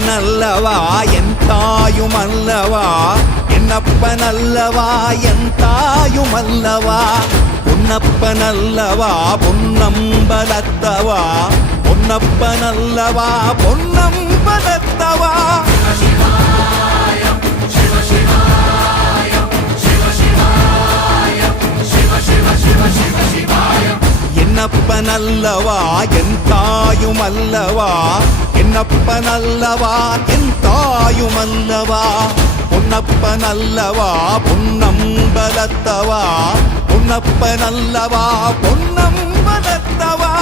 என்னப்பனல்லவா என் தாயுமல்லவா, என்னப்பனல்லவா என் தாயுமல்லவா, பொன்னப்பனல்லவா பொன்னம்பலத்தவா, பொன்னப்பனல்லவா பொன்னம்பலத்தவா. என்னப்பனல்லவா என் தாயுமல்லவா, என்னப்பனல்லவா என் தாயுமல்லவா, பொன்னப்பனல்லவா பொன்னம்பலத்தவா, பொன்னப்பனல்லவா பொன்னம்பலத்தவா.